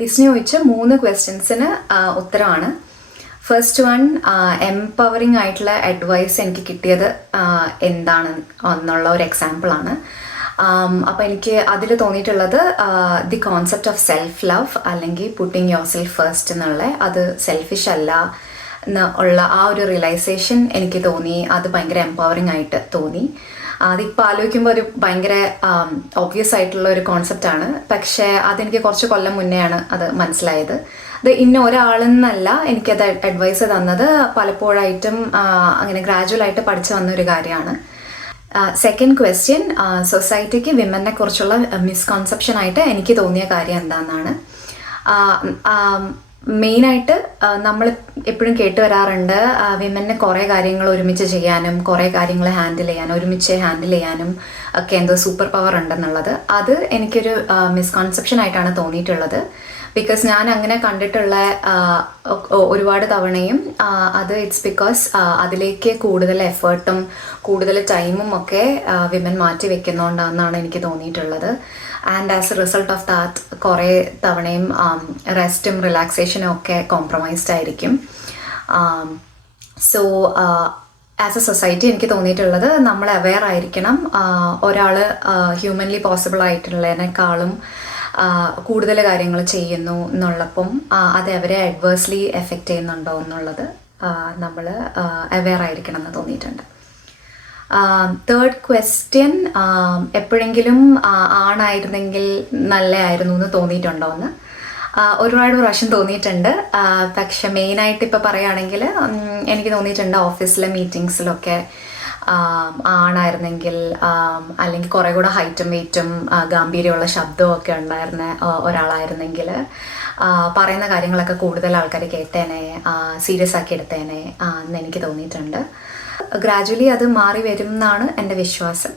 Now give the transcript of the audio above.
Disney ചോദിച്ച 3 ക്വസ്റ്റ്യൻസിന് ഉത്തരമാണ്. First one, empowering ആയിട്ടുള്ള അഡ്വൈസ് എനിക്ക് കിട്ടിയത് എന്താണ് എന്നുള്ള ഒരു എക്സാമ്പിളാണ്. അപ്പോൾ എനിക്ക് അതിൽ തോന്നിയിട്ടുള്ളത് the concept of self love, അല്ലെങ്കിൽ പുട്ടിങ് യുവർ സെൽഫ് ഫസ്റ്റ് എന്നുള്ള, അത് സെൽഫിഷ് അല്ല ഉള്ള ആ ഒരു റിയലൈസേഷൻ എനിക്ക് തോന്നി. അത് ഭയങ്കര എംപവറിങ് ആയിട്ട് തോന്നി. അതിപ്പോൾ ആലോചിക്കുമ്പോൾ ഒരു ഭയങ്കര ഒബ്വിയസ് ആയിട്ടുള്ള ഒരു കോൺസെപ്റ്റാണ്. പക്ഷേ അതെനിക്ക് കുറച്ച് കൊല്ലം മുന്നെയാണ് അത് മനസ്സിലായത്. അത് ഇന്ന ഒരാളെന്നല്ല എനിക്കത് അഡ്വൈസ് തന്നത്, പലപ്പോഴായിട്ടും അങ്ങനെ ഗ്രാജുവലായിട്ട് പഠിച്ചു വന്നൊരു കാര്യമാണ്. സെക്കൻഡ് ക്വസ്റ്റ്യൻ, സൊസൈറ്റിക്ക് വിമനെ കുറിച്ചുള്ള മിസ്കൺസെപ്ഷൻ ആയിട്ട് എനിക്ക് തോന്നിയ കാര്യം എന്താണെന്നാണ്. മെയിനായിട്ട് നമ്മൾ എപ്പോഴും കേട്ട് വരാറുണ്ട് വിമന് കുറേ കാര്യങ്ങൾ ഒരുമിച്ച് ചെയ്യാനും കുറേ കാര്യങ്ങൾ ഹാൻഡിൽ ചെയ്യാനും ഒരുമിച്ച് ഹാൻഡിൽ ചെയ്യാനും ഒക്കെ എന്തോ സൂപ്പർ പവർ ഉണ്ടെന്നുള്ളത്. അത് എനിക്കൊരു മിസ്കൺസെപ്ഷൻ ആയിട്ടാണ് തോന്നിയിട്ടുള്ളത്. ബിക്കോസ് ഞാൻ അങ്ങനെ കണ്ടിട്ടുള്ള ഒരുപാട് തവണയും അത് ഇറ്റ്സ് ബിക്കോസ് അതിലേക്ക് കൂടുതൽ എഫേർട്ടും കൂടുതൽ ടൈമും ഒക്കെ വിമൻ മാറ്റി വെക്കുന്നതുകൊണ്ടാണെന്നാണ് എനിക്ക് തോന്നിയിട്ടുള്ളത്. And as A result of that കുറേ തവണയും റെസ്റ്റും റിലാക്സേഷനും ഒക്കെ കോംപ്രമൈസ്ഡ് ആയിരിക്കും. സോ ആസ് എ സൊസൈറ്റി എനിക്ക് തോന്നിയിട്ടുള്ളത് നമ്മൾ അവെയർ ആയിരിക്കണം. ഒരാൾ ഹ്യൂമൻലി പോസിബിൾ ആയിട്ടുള്ളതിനേക്കാളും കൂടുതൽ കാര്യങ്ങൾ ചെയ്യുന്നു എന്നുള്ളപ്പം അത് അവരെ അഡ്വേഴ്സ്ലി എഫക്റ്റ് ചെയ്യുന്നുണ്ടോ എന്നുള്ളത് നമ്മൾ അവെയർ ആയിരിക്കണം എന്ന് തോന്നിയിട്ടുണ്ട്. തേർഡ് ക്വസ്റ്റ്യൻ, എപ്പോഴെങ്കിലും ആണായിരുന്നെങ്കിൽ നല്ലതായിരുന്നു എന്ന് തോന്നിയിട്ടുണ്ടോ എന്ന്. ഒരുപാട് പ്രാവശ്യം തോന്നിയിട്ടുണ്ട്. പക്ഷെ മെയിനായിട്ട് ഇപ്പോൾ പറയുകയാണെങ്കിൽ എനിക്ക് തോന്നിയിട്ടുണ്ട് ഓഫീസിലെ മീറ്റിങ്സിലൊക്കെ ആണായിരുന്നെങ്കിൽ, അല്ലെങ്കിൽ കുറേ കൂടെ ഹൈറ്റും വെയ്റ്റും ഗാംഭീര്യമുള്ള ശബ്ദവും ഒക്കെ ഉണ്ടായിരുന്ന ഒരാളായിരുന്നെങ്കിൽ പറയുന്ന കാര്യങ്ങളൊക്കെ കൂടുതൽ ആൾക്കാർ കേട്ടേനെ, സീരിയസ് ആക്കി എടുത്തേനെ എന്ന് എനിക്ക് തോന്നിയിട്ടുണ്ട്. ഗ്രാജുവലി അത് മാറി വരും എന്നാണ് എൻ്റെ വിശ്വാസം.